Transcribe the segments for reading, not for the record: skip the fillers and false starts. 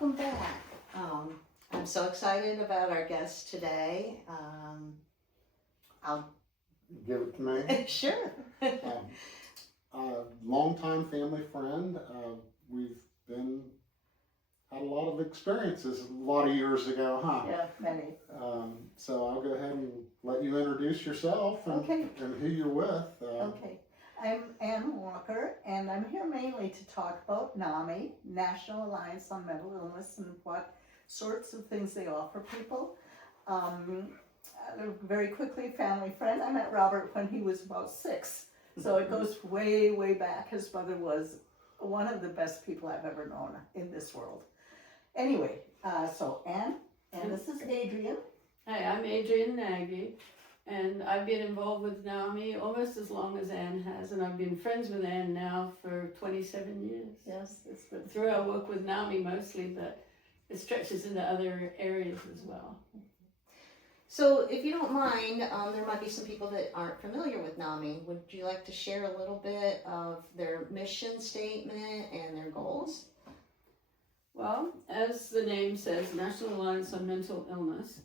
welcome back. I'm so excited about our guest today. I'll give it to me. Sure. Longtime family friend. We've had a lot of experiences a lot of years ago, huh? Yeah, many. So I'll go ahead and let you introduce yourself and, Okay. and who you're with. Okay. I'm Ann Walker, and I'm here mainly to talk about NAMI, National Alliance on Mental Illness, and what sorts of things they offer people. Very quickly, family friend. I met Robert when he was about 6, so it goes way, way back. His mother was one of the best people I've ever known in this world. Anyway, so Ann, and this is Adrienne. Hi, I'm Adrienne Nagy, and I've been involved with NAMI almost as long as Ann has, and I've been friends with Ann now for 27 years. Yes, it's been Through our work with NAMI mostly, but it stretches into other areas as well. So if you don't mind, there might be some people that aren't familiar with NAMI. Would you like to share a little bit of their mission statement and their goals? Well, as the name says, National Alliance on Mental Illness,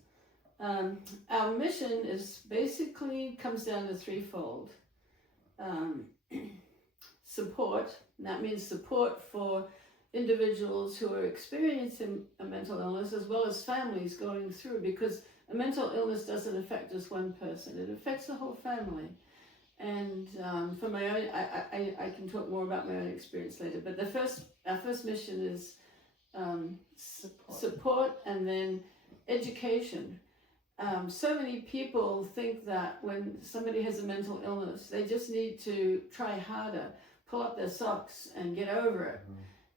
our mission is basically comes down to threefold. Support, and that means support for individuals who are experiencing a mental illness as well as families going through, because a mental illness doesn't affect just one person, it affects the whole family. And for my own, I can talk more about my own experience later, but our first mission is support and then education. So many people think that when somebody has a mental illness, they just need to try harder, pull up their socks and get over it.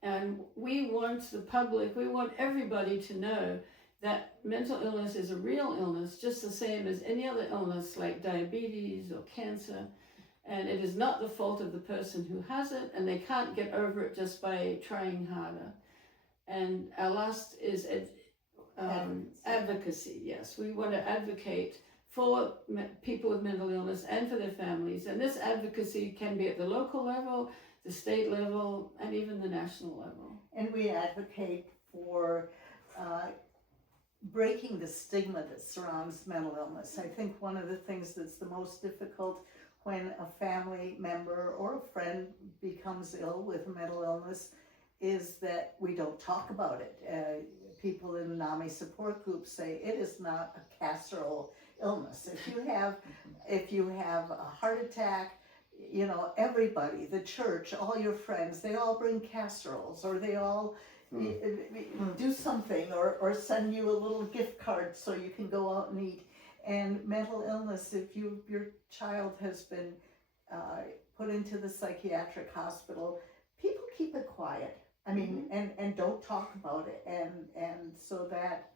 And we want the public, we want everybody to know that mental illness is a real illness, just the same as any other illness like diabetes or cancer. And it is not the fault of the person who has it, and they can't get over it just by trying harder. And our last is advocacy. Yes, we want to advocate for people with mental illness and for their families. And this advocacy can be at the local level, the state level, and even the national level. And we advocate for breaking the stigma that surrounds mental illness. I think one of the things that's the most difficult when a family member or a friend becomes ill with a mental illness is that we don't talk about it. People in NAMI support groups say it is not a casserole illness. If you have a heart attack, you know, everybody, the church, all your friends, they all bring casseroles, or they all do something, or send you a little gift card so you can go out and eat. And mental illness, if your child has been put into the psychiatric hospital, people keep it quiet. I mean, and don't talk about it, and so that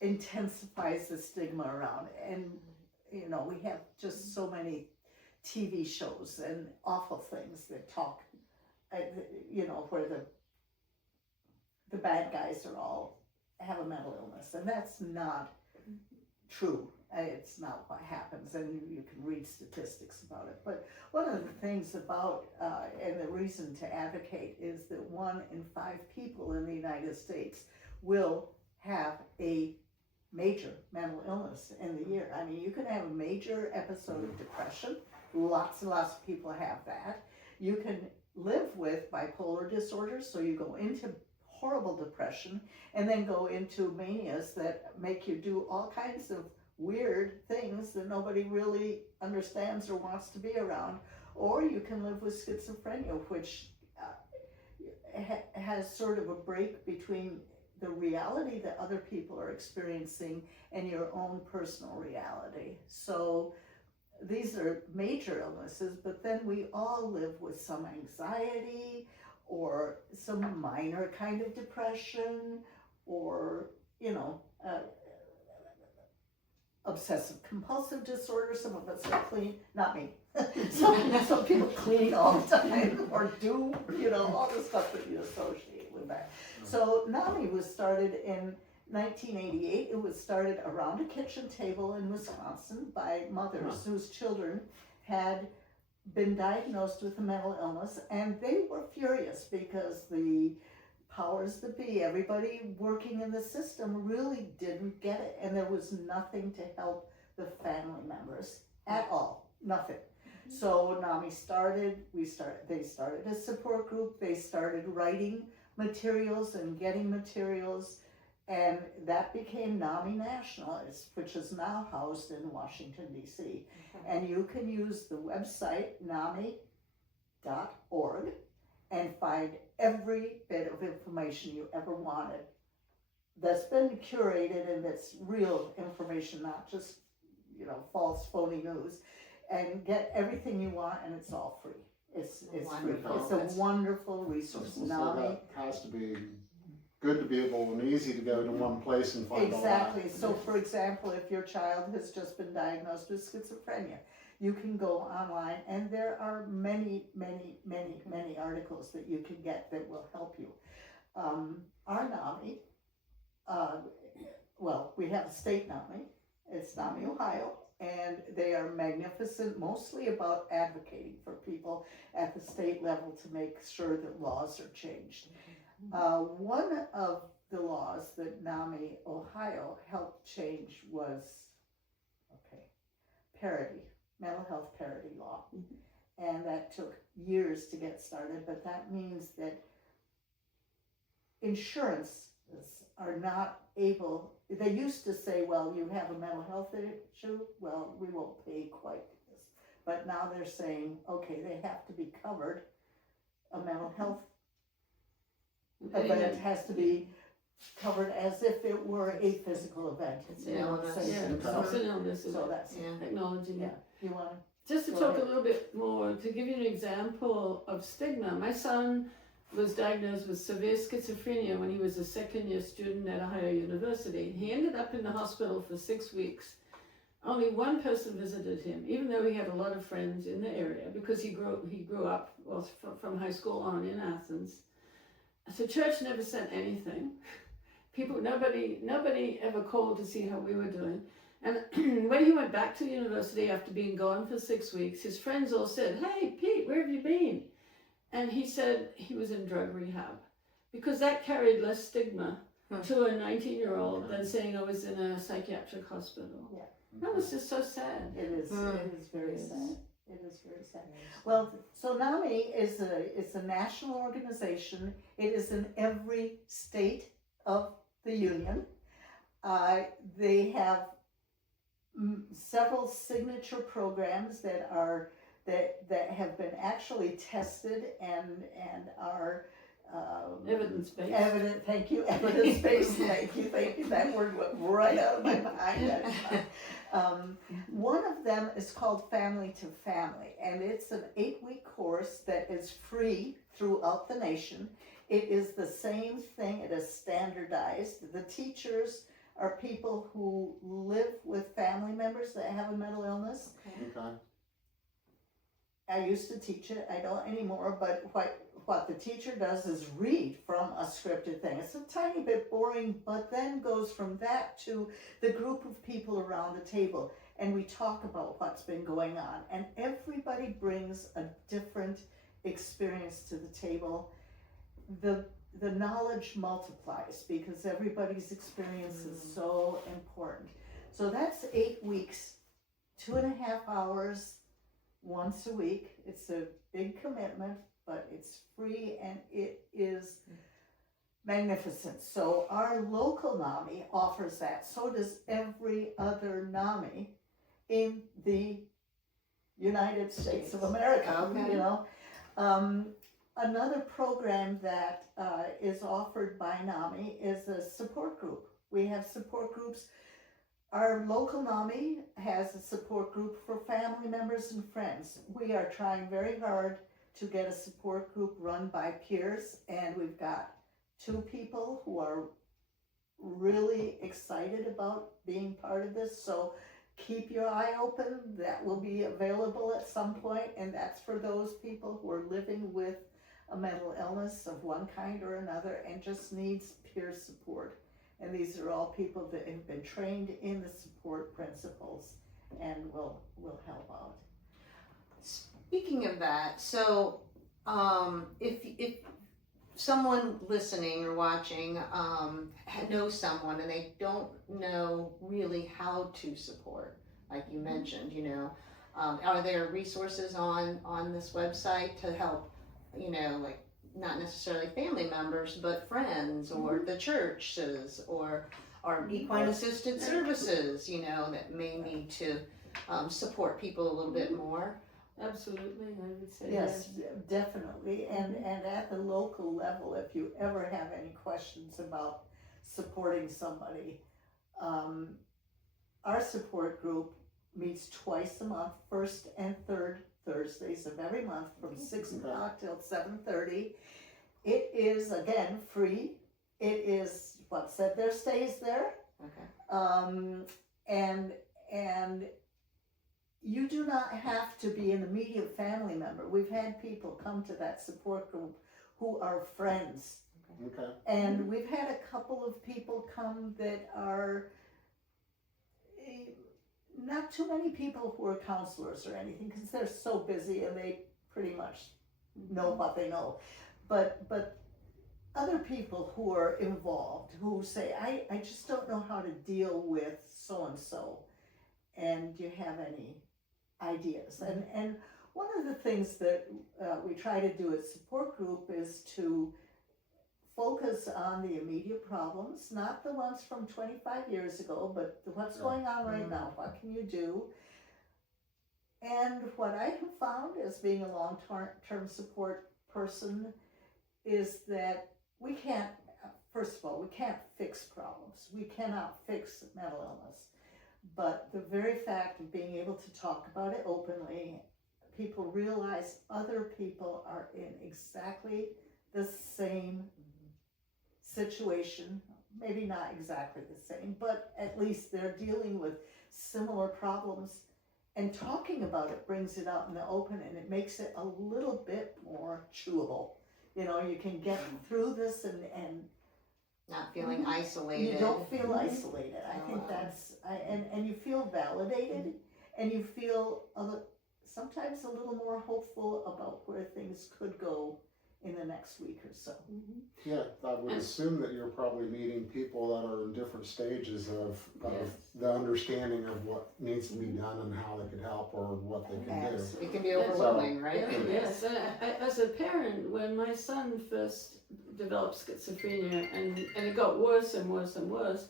intensifies the stigma around it. And you know, we have just so many TV shows and awful things that talk, you know, where the bad guys are all have a mental illness, and that's not true. It's not what happens, and you can read statistics about it. But one of the things about, and the reason to advocate, is that 1 in 5 people in the United States will have a major mental illness in the year. I mean, you can have a major episode of depression. Lots and lots of people have that. You can live with bipolar disorder, so you go into horrible depression and then go into manias that make you do all kinds of weird things that nobody really understands or wants to be around. Or you can live with schizophrenia, which has sort of a break between the reality that other people are experiencing and your own personal reality. So these are major illnesses, but then we all live with some anxiety or some minor kind of depression, or, you know, obsessive compulsive disorder. Some of us are clean, not me. Some people clean all the time, or do, you know, all the stuff that you associate with that. So NAMI was started in 1988. It was started around a kitchen table in Wisconsin by mothers whose children had been diagnosed with a mental illness, and they were furious because the powers that be, everybody working in the system really didn't get it, and there was nothing to help the family members at all, nothing. So NAMI they started a support group, they started writing materials and getting materials, and that became NAMI National, which is now housed in Washington, D.C. And you can use the website NAMI.org and find every bit of information you ever wanted that's been curated, and that's real information, not just, false, phony news, and get everything you want, and it's all free. It's free. Wonderful. It's a wonderful resource. So NAMI. that has to be good to be able and easy to go to one place and find Exactly. a lot. So, for example, if your child has just been diagnosed with schizophrenia, you can go online, and there are many, many, many, many articles that you can get that will help you. Our NAMI, we have a state NAMI. It's NAMI Ohio, and they are magnificent, mostly about advocating for people at the state level to make sure that laws are changed. One of the laws that NAMI Ohio helped change was, parity, mental health parity law. And that took years to get started, but that means that insurances are not able, they used to say, well, you have a mental health issue, well, we won't pay quite this. But now they're saying, okay, they have to be covered. A mental health event has to be covered as if it were a physical event. It's an illness. It's an illness. So that's, Acknowledging it. you want to? Just to Go talk ahead. a little bit more, to give you an example of stigma, my son was diagnosed with severe schizophrenia when he was a second-year student at Ohio University. He ended up in the hospital for 6 weeks. Only one person visited him, even though he had a lot of friends in the area, because he grew up from high school on in Athens. So church never sent anything. Nobody ever called to see how we were doing. And when he went back to university after being gone for 6 weeks, his friends all said, "Hey, Pete, where have you been?" And he said he was in drug rehab, because that carried less stigma to a 19-year-old than saying I was in a psychiatric hospital. Yeah. That was just so sad. It is very sad. It is very sad. Well, so NAMI is a national organization. It is in every state of the union. They have several signature programs that have been actually tested and are Evidence-based. evidence-based. Thank you, that word went right out of my mind. One of them is called Family to Family, and it's an 8-week course that is free throughout the nation. It is the same thing, it is standardized. The teachers are people who live with family members that have a mental illness. Okay. I used to teach it, I don't anymore, but what the teacher does is read from a scripted thing. It's a tiny bit boring, but then goes from that to the group of people around the table, and we talk about what's been going on, and everybody brings a different experience to the table. The knowledge multiplies because everybody's experience is so important. So that's 8 weeks, 2.5 hours, once a week. It's a big commitment, but it's free and it is magnificent. So our local NAMI offers that. So does every other NAMI in the United States of America. Okay. Another program that is offered by NAMI is a support group. We have support groups. Our local NAMI has a support group for family members and friends. We are trying very hard to get a support group run by peers, and we've got 2 people who are really excited about being part of this. So keep your eye open. That will be available at some point, and that's for those people who are living with a mental illness of one kind or another and just needs peer support. And these are all people that have been trained in the support principles and will help out. Speaking of that, so if someone listening or watching knows someone and they don't know really how to support, like you mentioned, you know, are there resources on this website to help, you know, like not necessarily family members, but friends or the churches or equine assisted services, you know, that may need to support people a little bit more? Absolutely, I would say Yes, definitely, and at the local level, if you ever have any questions about supporting somebody, our support group meets twice a month, first and third Thursdays of every month from 6 o'clock till 7:30. It is, again, free. It is what's said there stays there. Okay. And you do not have to be an immediate family member. We've had people come to that support group who are friends. Okay. And we've had a couple of people come that are not too many people who are counselors or anything, because they're so busy and they pretty much know what they know. But other people who are involved, who say, I just don't know how to deal with so-and-so, and do you have any ideas? And one of the things that we try to do at support group is to focus on the immediate problems, not the ones from 25 years ago, but what's going on right now. What can you do? And what I have found as being a long-term support person is that we can't, first of all, we can't fix problems. We cannot fix mental illness. But the very fact of being able to talk about it openly, people realize other people are in exactly the same situation, maybe not exactly the same, but at least they're dealing with similar problems, and talking about it brings it out in the open, and it makes it a little bit more chewable. You know, you can get through this and Not feeling isolated. you don't feel isolated. I think that's, and you feel validated, and you feel sometimes a little more hopeful about where things could go in the next week or so. Yeah, I would assume that you're probably meeting people that are in different stages of the understanding of what needs to be done and how they could help or what they can do. It can be overwhelming, right? Yes, as a parent, when my son first developed schizophrenia and it got worse and worse and worse,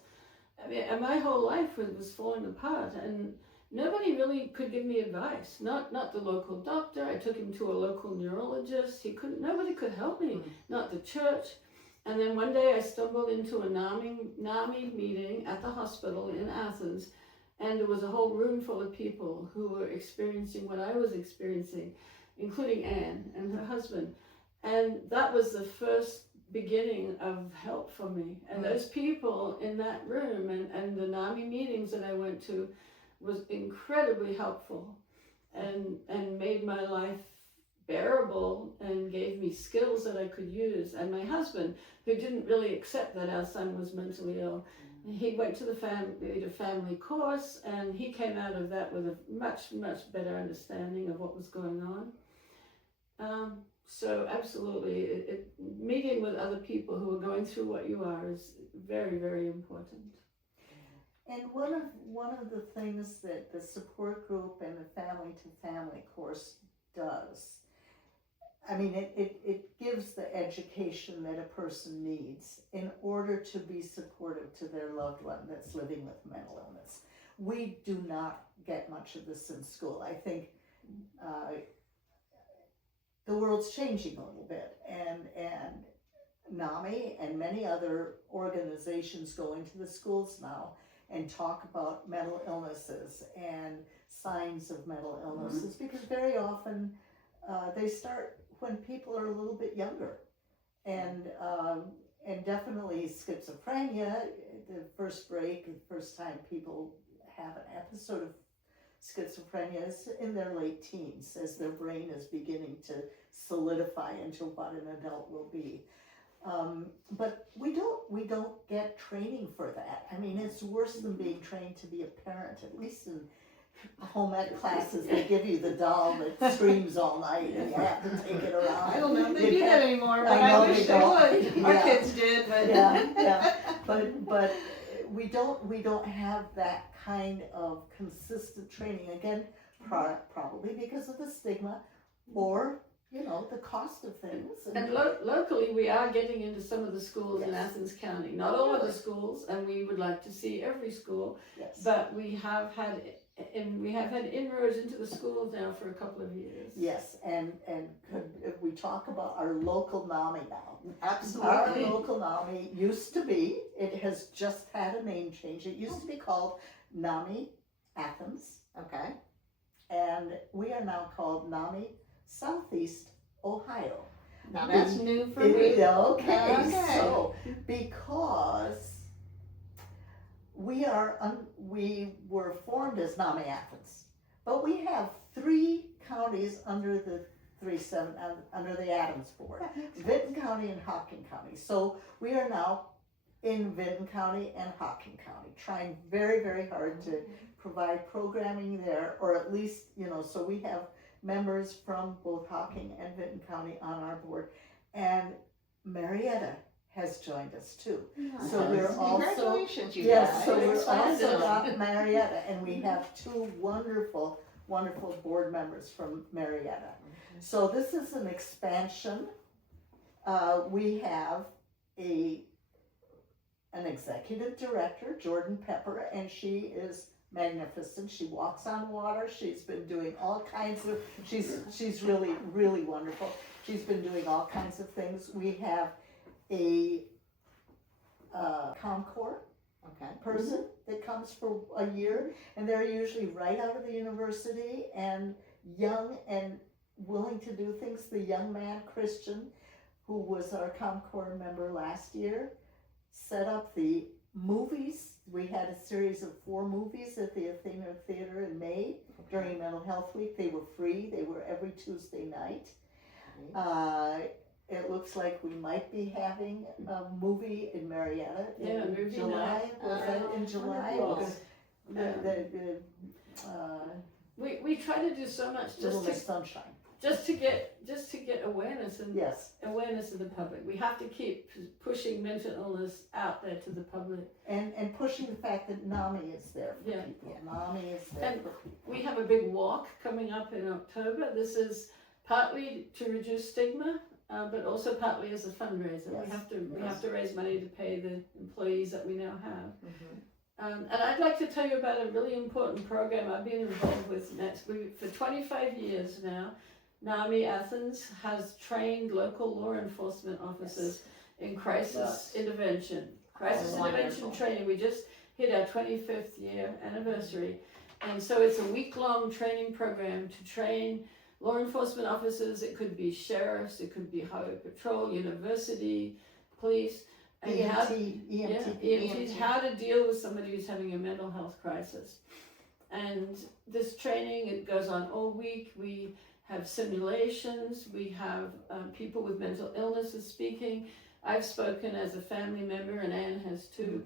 I mean, and my whole life was falling apart, and nobody really could give me advice. Not the local doctor. I took him to a local neurologist. Nobody could help me. Not the church. And then one day I stumbled into a NAMI meeting at the hospital in Athens, and there was a whole room full of people who were experiencing what I was experiencing, including Anne and her husband. And that was the first beginning of help for me. And those people in that room and the NAMI meetings that I went to was incredibly helpful and made my life bearable and gave me skills that I could use. And my husband, who didn't really accept that our son was mentally ill, he went to the family course, and he came out of that with a much better understanding of what was going on. So absolutely, meeting with other people who are going through what you are is very, very important. And one of the things that the support group and the family to family course does, I mean, it gives the education that a person needs in order to be supportive to their loved one that's living with mental illness. We do not get much of this in school. I think the world's changing a little bit, and NAMI and many other organizations go into the schools now and talk about mental illnesses and signs of mental illnesses, because very often they start when people are a little bit younger, and definitely schizophrenia. The first time people have an episode of schizophrenia is in their late teens, as their brain is beginning to solidify into what an adult will be. But we don't get training for that. I mean, it's worse than being trained to be a parent, at least in home ec classes, they give you the doll that screams all night and you have to take it around. I don't know if they You do that can't- anymore, but I know I wish they they don't. would. Our Yeah. kids did, but. Yeah, but we don't have that kind of consistent training, again, probably because of the stigma or, you know, the cost of things. And locally, we are getting into some of the schools in Yes. Athens County. Not all of the schools, and we would like to see every school, Yes. but we have had inroads into the schools now for a couple of years. Yes, and if we talk about our local NAMI now. Our Absolutely. local NAMI used to be, it has just had a name change. It used to be called NAMI Athens, Okay. and we are now called NAMI Southeast Ohio. Now that's new for me. Okay, Okay. so because we were formed as NAMI Athens, but we have 3 counties under the under the Adams board, Vinton County and Hocking County. So we are now in Vinton County and Hocking County, trying very, very hard to provide programming there, or at least, you know, so we have members from both Hocking and Vinton County on our board, and Marietta has joined us too. So Okay. we're also, Congratulations, you yes, guys. so we're Excited. also got Marietta, and we have 2 wonderful, wonderful board members from Marietta. So this is an expansion. We have an executive director, Jordan Pepper, and she is magnificent. She walks on water. She's been doing all kinds of, she's really, really wonderful. She's been doing all kinds of things. We have a ComCore Okay. person that comes for a year, and they're usually right out of the university and young and willing to do things. The young man, Christian, who was our ComCore member last year, set up the movies. We had a series of 4 movies at the Athena Theater in May during Mental Health Week. They were free. They were every Tuesday night. It looks like we might be having a movie in Marietta Yeah, in movie July. night. Was that in July? Wonderful. We try to do so much Little Miss Sunshine. just to get awareness and Yes, awareness of the public. We have to keep pushing mental illness out there to the public. and pushing the fact that NAMI is there for Yeah. people. NAMI is there And for people. we have a big walk coming up in October. This is partly to reduce stigma, but also partly as a fundraiser. Yes. We have to raise money to pay the employees that we now have. Mhm. And I'd like to tell you about a really important program I've been involved with for 25 years now. NAMI Athens has trained local law enforcement officers in crisis intervention. Crisis intervention Wonderful. training. We just hit our 25th year anniversary. And so it's a week-long training program to train law enforcement officers. It could be sheriffs, it could be highway patrol, university, police. And how, EMTs, how to deal with somebody who's having a mental health crisis. And this training, it goes on all week. We have simulations, we have people with mental illnesses speaking. I've spoken as a family member, and Anne has too.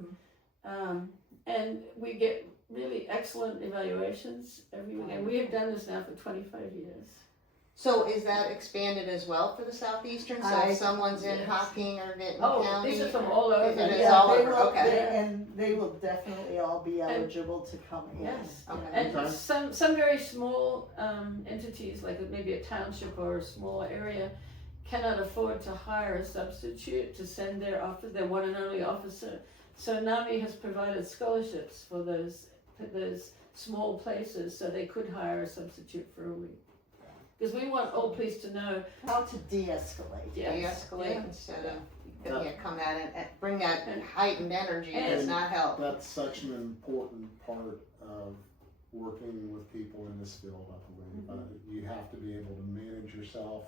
And we get really excellent evaluations every week, and we have done this now for 25 years. So is that expanded as well for the Southeastern? So if someone's in yes. Hocking or Vinton Oh, County? these are from all over. It is Yeah, all they over, will- okay. And they will definitely all be eligible to come in. Yes, Okay. and Okay. some very small entities, like maybe a township or a small area, cannot afford to hire a substitute to send their one and only officer. So NAMI has provided scholarships for those small places, so they could hire a substitute for a week. Because we want all police to know. How to de-escalate. Yes, De-escalate yeah. instead of come at it and bring that heightened energy does And not help. That's such an important part of working with people in this field, I believe. You have to be able to manage yourself,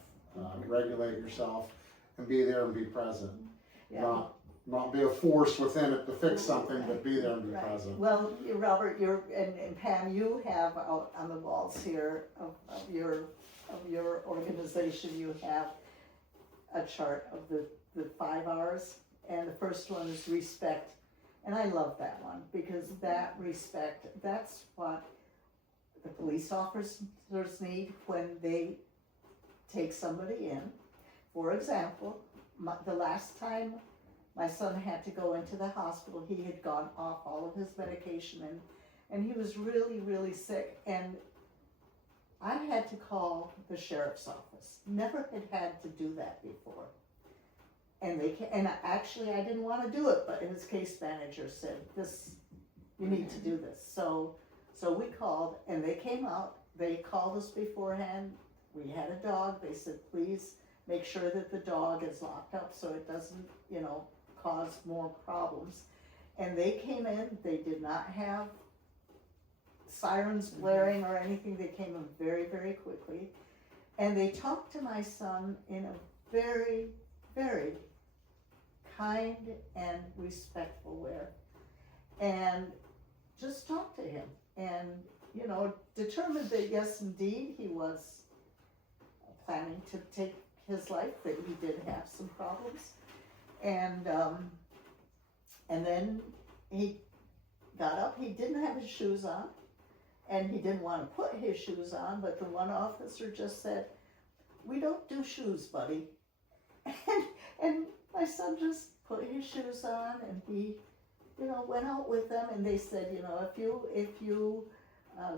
regulate yourself, and be there and be present. Yeah. Not be a force within it to fix something, but be there and be Right. present. Well, Robert, and Pam, you have out on the walls here of your organization, you have a chart of the 5 R's, and the first one is respect. And I love that one, because that respect, that's what the police officers need when they take somebody in. For example, the last time my son had to go into the hospital, he had gone off all of his medication and he was really, really sick. And I had to call the sheriff's office. Never had to do that before. And actually I didn't want to do it, but his case manager said, you need to do this. So we called and they came out. They called us beforehand. We had a dog. They said, please make sure that the dog is locked up so it doesn't, cause more problems. And they came in. They did not have sirens blaring or anything. They came in very, very quickly. And they talked to my son in a very, very kind and respectful way. And just talked to him. And, determined that yes, indeed, he was planning to take his life, that he did have some problems. And then he got up. He didn't have his shoes on, and he didn't want to put his shoes on, but the one officer just said, we don't do shoes, buddy. And my son just put his shoes on, and he, went out with them, and they said, if you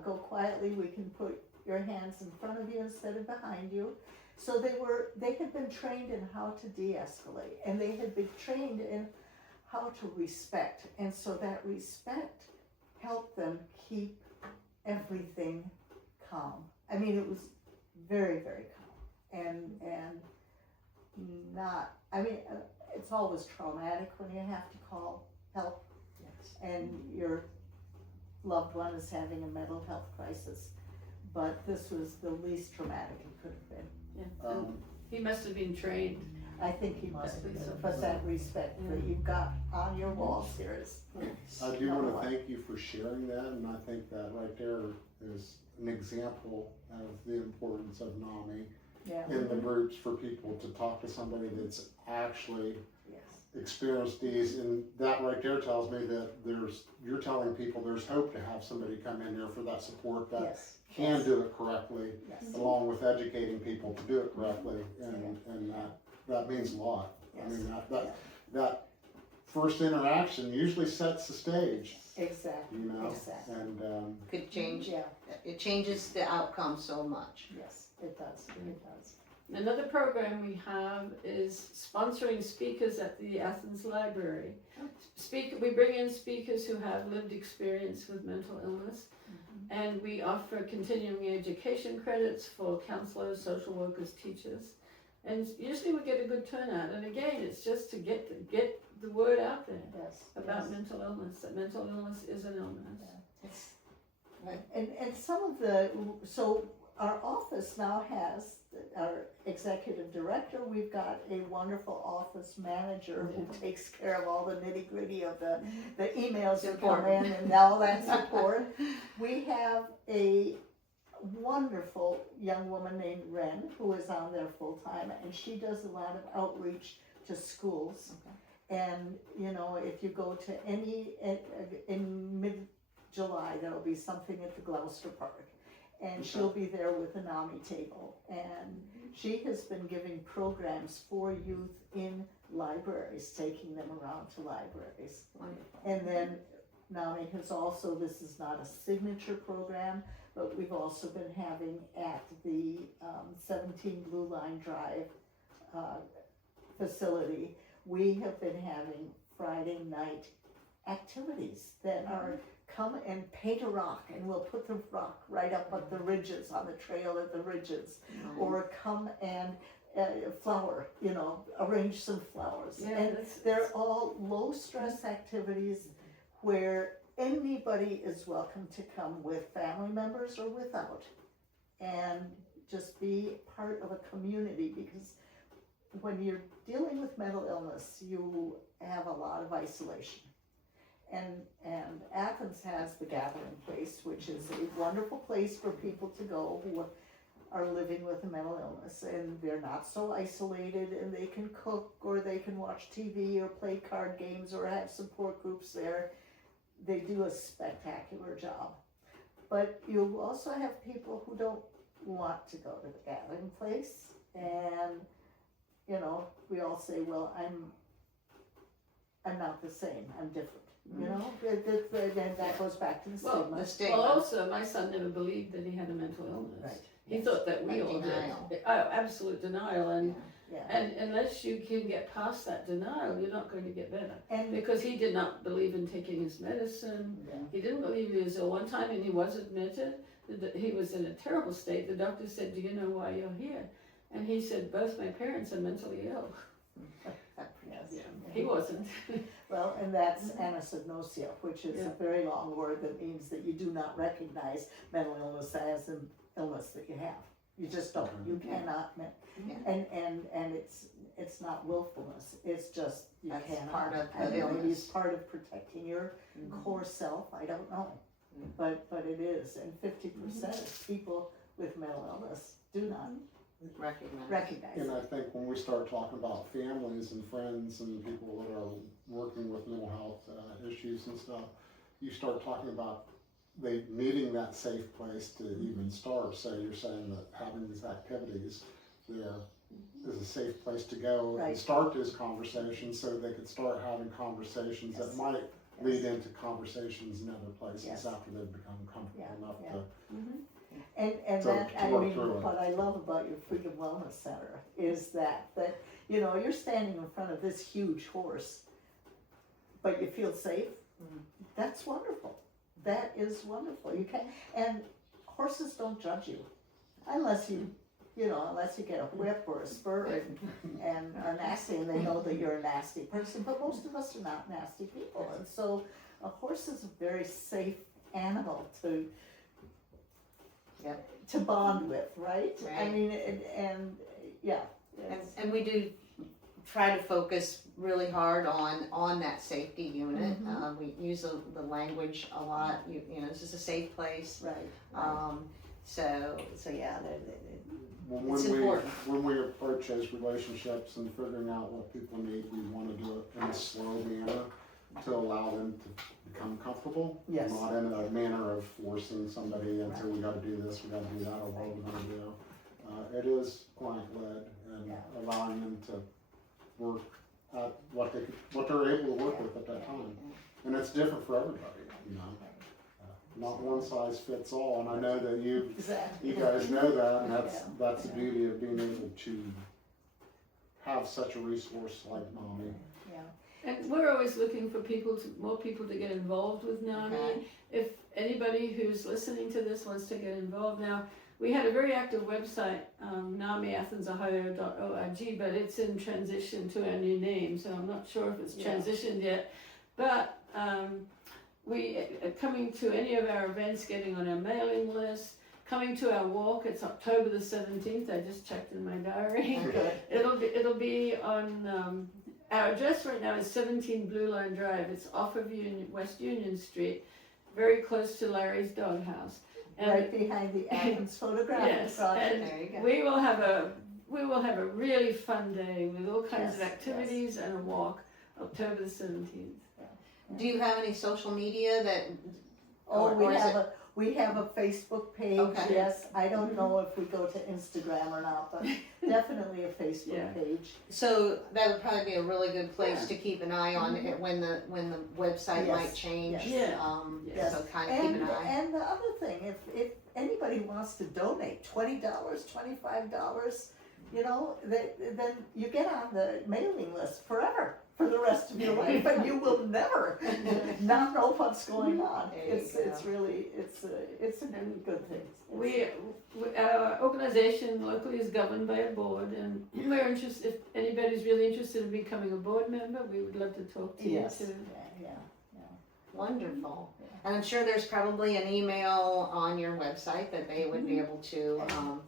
go quietly, we can put your hands in front of you instead of behind you. So they had been trained in how to de-escalate, and they had been trained in how to respect. And so that respect helped them keep everything calm. I mean, it was very, very calm. And not, it's always traumatic when you have to call help. Yes. And your loved one is having a mental health crisis. But this was the least traumatic it could have been. Yeah. He must have been trained. I think he must have been, Definitely so. but that respect that you've got on your walls here is. I do want to thank you for sharing that, and I think that right there is an example of the importance of NAMI Yeah. in the groups for people to talk to somebody that's actually Yes. experienced these, and that right there tells me that you're telling people there's hope to have somebody come in there for that support that Yes. can do it correctly, Yes. along with educating people to do it correctly, and that means a lot. I Yes. mean, that first interaction usually sets the stage, Exactly. Exactly. and, Could change, Yeah. it changes the outcome so much. Yes, it does. It does. Another program we have is sponsoring speakers at the Athens Library. We bring in speakers who have lived experience with mental illness, and we offer continuing education credits for counselors, social workers, teachers. And usually we get a good turnout, and again, it's just to get the word out there Yes. about yes. mental illness, that mental illness is an illness. And some of so our office now has our executive director. We've got a wonderful office manager who takes care of all the nitty gritty of the emails that come in and all that support. We have a wonderful young woman named Ren who is on there full time, and she does a lot of outreach to schools. Okay. And if you go to in mid-July, there'll be something at the Gloucester Park. And she'll be there with a NAMI table. And she has been giving programs for youth in libraries, taking them around to libraries. Wonderful. And then NAMI has also, this is not a signature program, but we've also been having at the 17 Blue Line Drive facility, we have been having Friday night activities that are come and paint a rock, and we'll put the rock right up at the ridges, on the trail at the ridges, or come and flower, arrange some flowers. Yeah, And they're all low stress activities where anybody is welcome to come with family members or without, and just be part of a community, because when you're dealing with mental illness, you have a lot of isolation. And Athens has the Gathering Place, which is a wonderful place for people to go who are living with a mental illness, and they're not so isolated, and they can cook, or they can watch TV, or play card games, or have support groups there. They do a spectacular job. but you also have people who don't want to go to the gathering place, and, you know, we all say, well, I'm not the same, I'm different, you know, and that goes back to the Well, stigma. The stigma. Well, also, my son never believed that he had a mental illness. Right. He thought that we Like all denial. did. Oh, absolute denial, and Yeah, and unless you can get past that denial, you're not going to get better. and, Because he did not believe in taking his medicine. yeah, He didn't believe he was ill. One time, and he was admitted, that he was in a terrible state. The doctor said, "Do you know why you're here?" And he said, "Both my parents are mentally ill." yes. He wasn't. Well, and that's anosognosia, which is Yeah. a very long word that means that you do not recognize mental illness as an illness that you have. You just don't, you cannot, Yeah. and it's not willfulness, it's just, you That's cannot. part of the And maybe illness. it's part of protecting your Mhm. core self, I don't know. Mhm. But it is, and 50% of people with mental illness do not recognize And it. I think when we start talking about families and friends and people that are working with mental health issues and stuff, you start talking about they needing that safe place to even start. So you're saying that having these activities there is a safe place to go Right. and start those conversations, so they could start having conversations that Yes. might lead into conversations in other places Yes. after they've become comfortable Yeah, enough yeah. to. And So, that, to I work mean, through it. what I love about your Freedom Wellness Center is that, you know, you're standing in front of this huge horse, but you feel safe. Mhm. That's wonderful. That is wonderful. You can, and horses don't judge you unless you know, unless you get a whip or a spur and are nasty, and they know that you're a nasty person. But most of us are not nasty people, and so a horse is a very safe animal to Yep. to bond with, right? I Right. mean, and yeah. And we do try to focus really hard on that safety unit. Mhm. We use the language a lot. You know, this is a safe place. Right. So yeah, When It's we, important. when we approach those relationships and figuring out what people need, we want to do it in a slow manner to allow them to become comfortable. Yes. Not in a manner of forcing somebody into, we gotta do this, we gotta do that, or what we're gonna do. It is client-led and Yeah. allowing them to work at what they're able to work with at that time. And it's different for everybody, you know? Not one size fits all, and I know that you Exactly. guys know that, and Yeah. that's the beauty of being able to have such a resource like NAMI. Yeah. And we're always looking for more people to get involved with NAMI. Okay. If anybody who's listening to this wants to get involved now, we had a very active website, NAMIAthensOhio.org, but it's in transition to our new name, so I'm not sure if it's Yeah. transitioned yet. But we coming to any of our events, getting on our mailing list, coming to our walk. It's October the 17th. I just checked in my diary. Good. It'll be on our address right now is 17 Blue Line Drive. It's off of West Union Street, very close to Larry's Doghouse. And Right behind the Athens Photographic yes, Project. and there you go. we will have a really fun day with all kinds of Yes, activities and a walk, October the 17th. Do you have any social media that? Oh, or is we have a Facebook page, Okay. yes. I don't know if we go to Instagram or not, but definitely a Facebook Yeah. page. So that would probably be a really good place to keep an eye on it when the website Yes, might change. yes. Yeah. Yes. So kind of keep And, an eye. and the other thing, if anybody wants to donate $20, $25, you know, then you get on the mailing list forever for the rest of your life, and you will never not know what's going on. There you It's go. really, it's a good thing. Our organization locally is governed by a board, and we're interested. If anybody's really interested in becoming a board member, we would love to talk to Yes, you too. yeah. Wonderful. And I'm sure there's probably an email on your website that they would be able to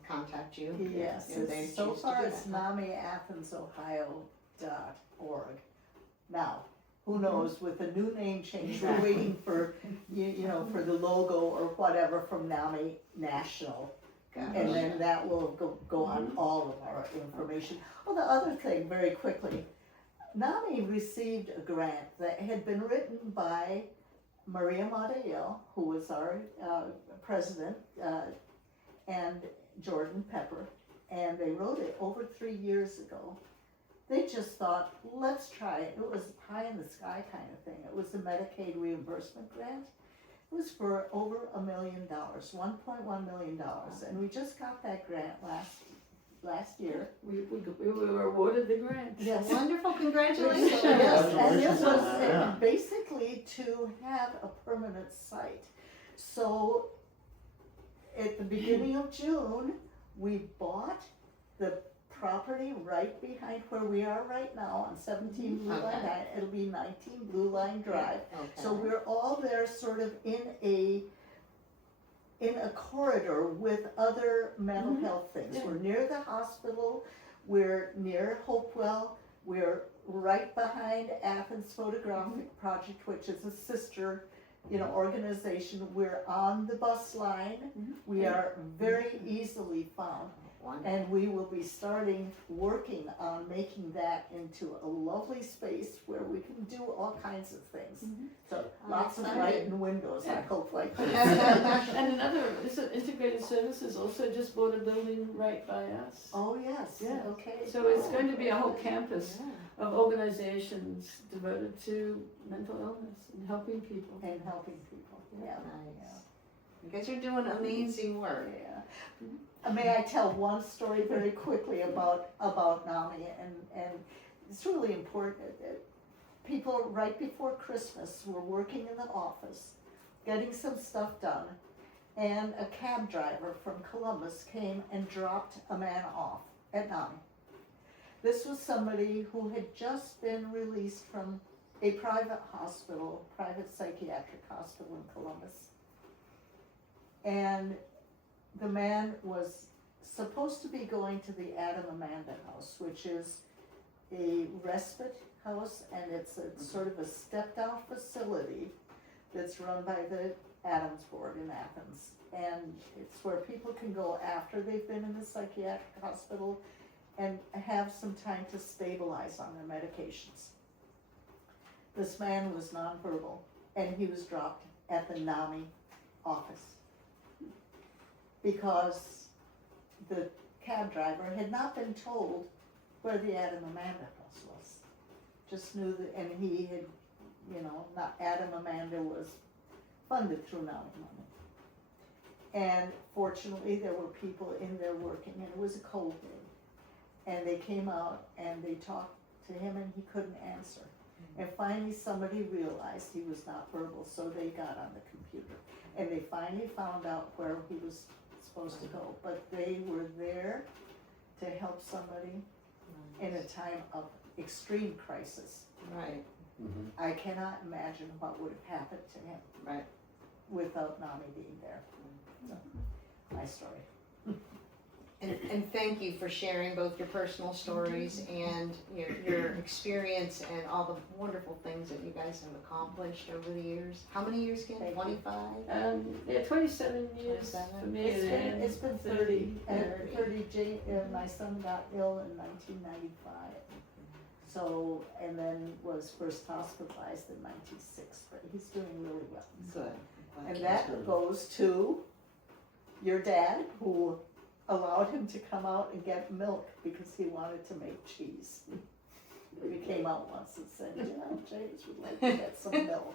contact you. Yes, if they so choose to far do it's that. NAMIAthensOhio.org. Now, who knows, with the new name change, we're waiting for, you know, for the logo or whatever from NAMI National. And then that will go on all of our information. Oh, the other thing, very quickly, NAMI received a grant that had been written by Maria Mateo, who was our president, and Jordan Pepper, and they wrote it over 3 years ago. They just thought, let's try it. It was pie in the sky kind of thing. It was a Medicaid reimbursement grant. It was for over $1 million, $1.1 million, and we just got that grant last year. We were awarded the grant. Yes. Wonderful, congratulations. Yes, and it was Yeah. basically to have a permanent site. So at the beginning of June, we bought the property right behind where we are right now on 17 Blue Line. Okay. It'll be 19 Blue Line Drive. Okay. So we're all there sort of in a corridor with other mental health things. Yeah. We're near the hospital, we're near Hopewell, we're right behind Athens Photographic Project, which is a sister, organization. We're on the bus line. We are very easily found. Wonderful. And we will be starting working on making that into a lovely space where we can do all kinds of things. So lots of excited. light and windows, I hope, like this. And this integrated services also just bought a building right by us. Oh, yes, Yeah. okay. So it's going to be a whole campus of organizations devoted to mental illness and helping people. And helping people, yeah. Nice. You guys are doing amazing work. Yeah. May I tell one story very quickly about NAMI, and it's really important. People right before Christmas were working in the office, getting some stuff done, and a cab driver from Columbus came and dropped a man off at NAMI. This was somebody who had just been released from a private hospital, private psychiatric hospital in Columbus. And the man was supposed to be going to the Adam Amanda House, which is a respite house, and it's sort of a step-down facility that's run by the Adams Board in Athens. And it's where people can go after they've been in the psychiatric hospital and have some time to stabilize on their medications. This man was nonverbal, and he was dropped at the NAMI office because the cab driver had not been told where the Adam Amanda House was. Just knew that, and he had, not Adam Amanda was funded through NAMI money. And fortunately, there were people in there working, and it was a cold day. And they came out and they talked to him, and he couldn't answer. And finally, somebody realized he was not verbal, so they got on the computer. And they finally found out where he was supposed to go. But they were there to help somebody in a time of extreme crisis. Right, I cannot imagine what would have happened to him right. without NAMI being there. So, my story. And thank you for sharing both your personal stories and your experience and all the wonderful things that you guys have accomplished over the years. How many years again? Thank you. 25? 27 years 27. for me. It's been 30. And 30. my son got ill in 1995. So, and then was first hospitalized in 96, but he's doing really well. Good. And that goes to your dad, who allowed him to come out and get milk because he wanted to make cheese. He came out once and said, James would like to get some milk.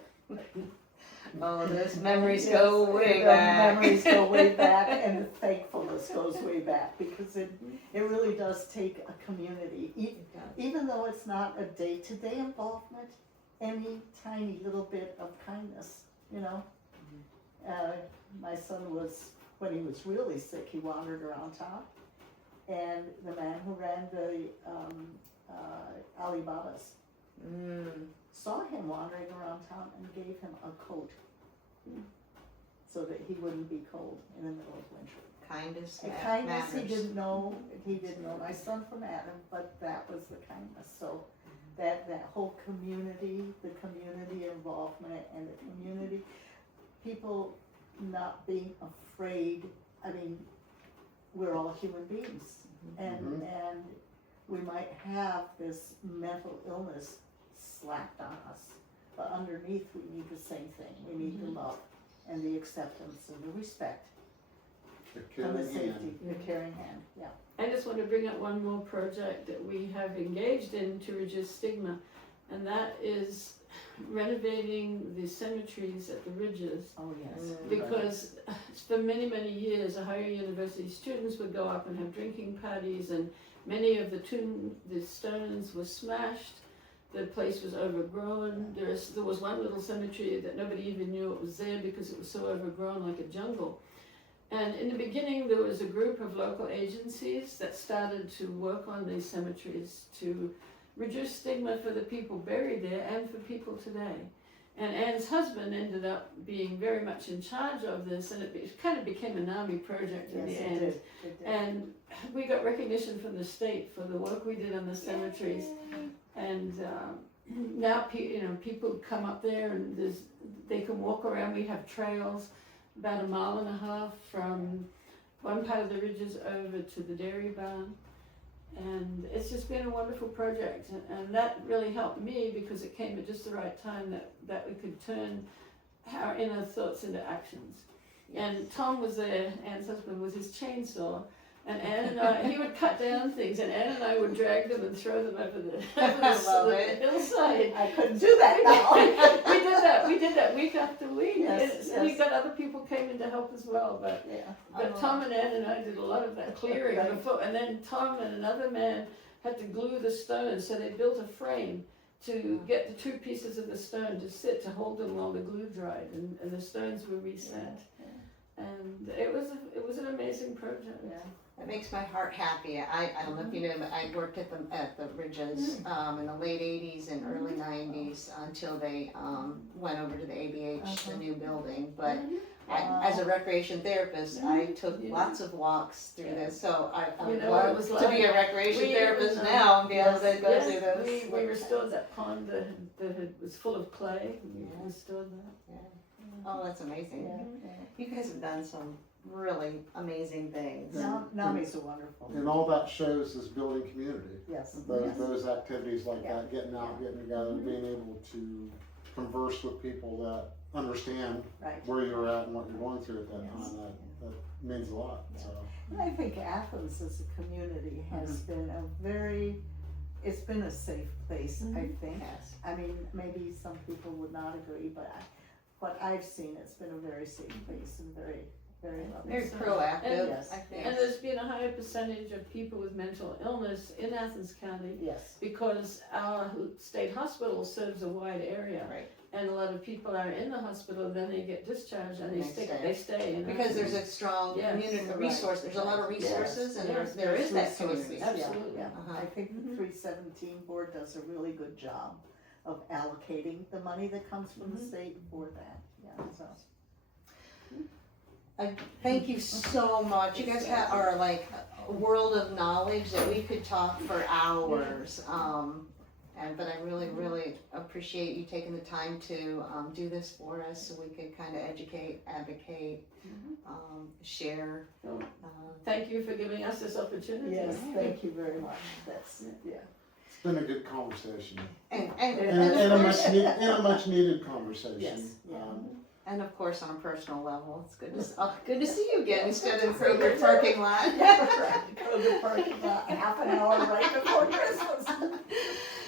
Oh, those memories Yes, go way the back. memories go way back, and the thankfulness goes way back, because it really does take a community. Even though it's not a day-to-day involvement, any tiny little bit of kindness, my son was, when he was really sick, he wandered around town, and the man who ran the Alibabas saw him wandering around town and gave him a coat so that he wouldn't be cold in the middle of winter. Kindness And matters. kindness, he didn't know my son from Adam, but that was the kindness. So that whole community, the community involvement and the community, people not being afraid. I mean, we're all human beings, and we might have this mental illness slapped on us, but underneath we need the same thing. We need the love and the acceptance and the respect The and the caring safety, hand. the caring hand, yeah. I just want to bring up one more project that we have engaged in to reduce stigma, and that is renovating the cemeteries at the ridges. Oh, yes. Because for many, many years, Ohio University students would go up and have drinking parties, and many of the stones were smashed. The place was overgrown. There was one little cemetery that nobody even knew it was there because it was so overgrown, like a jungle. And in the beginning, there was a group of local agencies that started to work on these cemeteries to reduce stigma for the people buried there and for people today. And Anne's husband ended up being very much in charge of this, and it kind of became a NAMI project in Yes, the it end. did. It did. And we got recognition from the state for the work we did on the cemeteries. And now people come up there and they can walk around. We have trails about 1.5 miles from one part of the ridges over to the dairy barn. And it's just been a wonderful project, and that really helped me because it came at just the right time that we could turn our inner thoughts into actions. And Tom was there, Anne's husband, with his chainsaw, and Anne and I, he would cut down things, and Anne and I would drag them and throw them over the hillside. I couldn't do that now. We did that week after week. Yes, And we yes. got other people came in to help as well, but Yeah. Tom and Ann and I did a lot of that clearing Right. before, and then Tom and another man had to glue the stones, so they built a frame to get the 2 pieces of the stone to sit to hold them while the glue dried, and the stones were reset. And it was an amazing project. Yeah. It makes my heart happy. I don't know if you know, but I worked at the Ridges in the late 80s and early 90s until they went over to the ABH, the new building. But as a recreation therapist, I took lots of walks through this. So I You would know what it love was to like? be a recreation We therapist even, now and be able to go through those. We restored that pond that was full of clay. We restored that. Oh, that's amazing. Yeah. You guys have done some really amazing things. NAMI's are wonderful. And all that shows is building community. Yes. Those activities like Yeah. that, getting out, getting together, being able to converse with people that understand Right. where you're at and what you're going through at that Yes. time, that means a lot, so. And I think Athens as a community has been it's been a safe place, I think. Yes. I mean, maybe some people would not agree, but what I've seen, it's been a very safe place and very, very lovely. Very So- proactive, Yes. I think. And there's been a higher percentage of people with mental illness in Athens County Yes. because our state hospital serves a wide area. Right. And a lot of people are in the hospital, then they get discharged and And they stay. in Because there's Athens. a strong Yes. community, a resource, there's a lot of resources and Yes. there is that Resources, community. yeah, Absolutely. Yeah, Uh-huh. I think the 317 board does a really good job of allocating the money that comes from the state for that, so. Thank you so much. You guys are like a world of knowledge that we could talk for hours. But I really, really appreciate you taking the time to do this for us so we could kind of educate, advocate, share. Thank you for giving us this opportunity. Yes, thank you very much, that's, yeah. It's been a good conversation, And and of a course, much needed conversation. Yes, yeah. and of course on a personal level, it's good to see you again instead of the Kroger parking lot. Kroger parking lot, half an hour right before Christmas.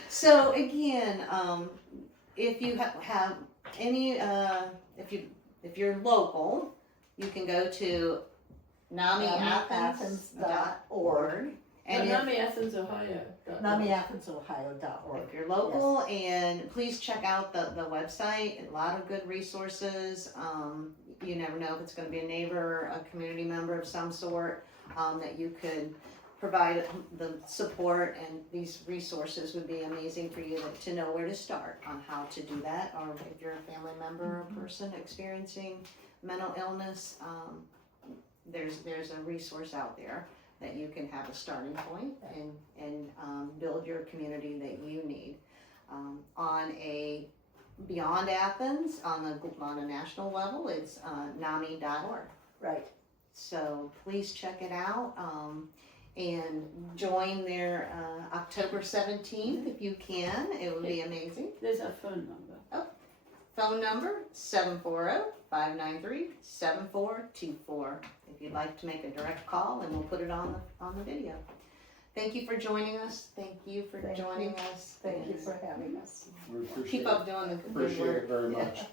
So again, if you have any, if you're local, you can go to NAMIAthens.org. And NAMI Athens, Ohio. NAMIAthensohio.org. if you're local, and please check out the website, a lot of good resources. You never know if it's going to be a neighbor, a community member of some sort, that you could provide the support, and these resources would be amazing for you to know where to start on how to do that, or if you're a family member or person experiencing mental illness, there's a resource out there that you can have a starting point and build your community that you need. On a beyond Athens, on a national level, it's NAMI.org. Right. So please check it out and join their October 17th if you can. It would be amazing. There's our phone number. Oh, Phone number 740-593-7424. If you'd like to make a direct call, and we'll put it on the video. Thank you for joining us. Thank you for Thank joining you. us. Thank you for having us. We appreciate Keep it. up doing the good Appreciate work. it very Yeah. much.